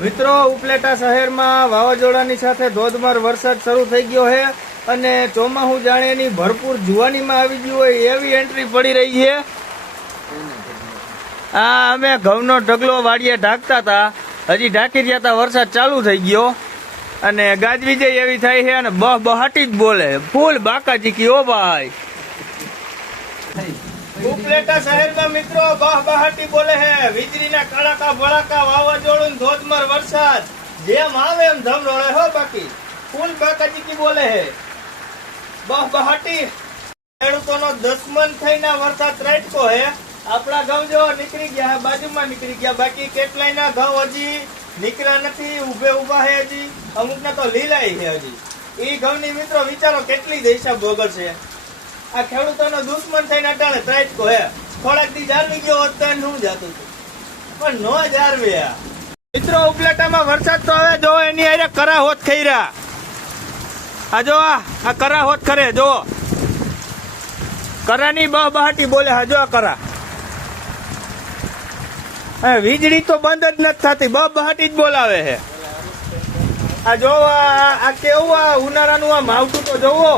મિત્રો ઉપલેટા શહેરમાં વાવાઝોડાની સાથે ધોધમાર વરસાદ શરૂ થઈ ગયો છે અને ચોમાસું જાણે એની ભરપૂર જુવાનીમાં આવી ગયું હોય એવી એન્ટ્રી પડી રહી છે। આ અમે ઘઉંનો ઢગલો વાડીએ ઢાંકતા હતા, હજી ઢાંકી રહ્યા હતા, વરસાદ ચાલુ થઈ ગયો અને ગાજવીજે એવી થાય છે અને બહાટી જ બોલે, ફૂલ બાકાજી કી ઓ ભાઈ। ઉપલેટા શહેરમાં મિત્રો બહાટી બોલે છે, વીજળીના કડાકા ભડાકા, વાવાઝોડું, ધોધમાર વરસાદ, જેમ આવે એમ ધમરોળે હો, બાકી ફૂલ બાકાજી કી બોલે છે બહાટી। ખેડૂતોનો દુશ્મન થઈને વરસાદ ત્રાટકો હે। આપણા ઘઉં જો નીકળી ગયા, બાજુમાં નીકળી ગયા, બાકી કેટલાયના ઘઉં હજી નીકળ્યા નથી, ઉભા હે હજી, અમુકના તો લીલાય છે હજી। ઈ ઘઉંની મિત્રો વિચારો કેટલી દૈસા ભોગર છે। આ ખેડૂતોનો દુશ્મન થઈને અટાણે ત્રાટકો હે। થોડાક દી જાળવી ગયો હોત તો હું જાતું હતું, પણ નો જાળવે। મિત્રો ઉપલેટામાં વરસાદ તો હવે જો એની હારે કરાહોત ખઈરા। આ જો આ કરાહોત ખરે, જો કરાની બહાટી બોલે, હા જો કરા। વીજળી તો બંધ જ નથી થતી, બહાટી જ બોલાવે છે। આ જો આ કેવું આ ઉનાળાનું આ માવઠું તો જોવો।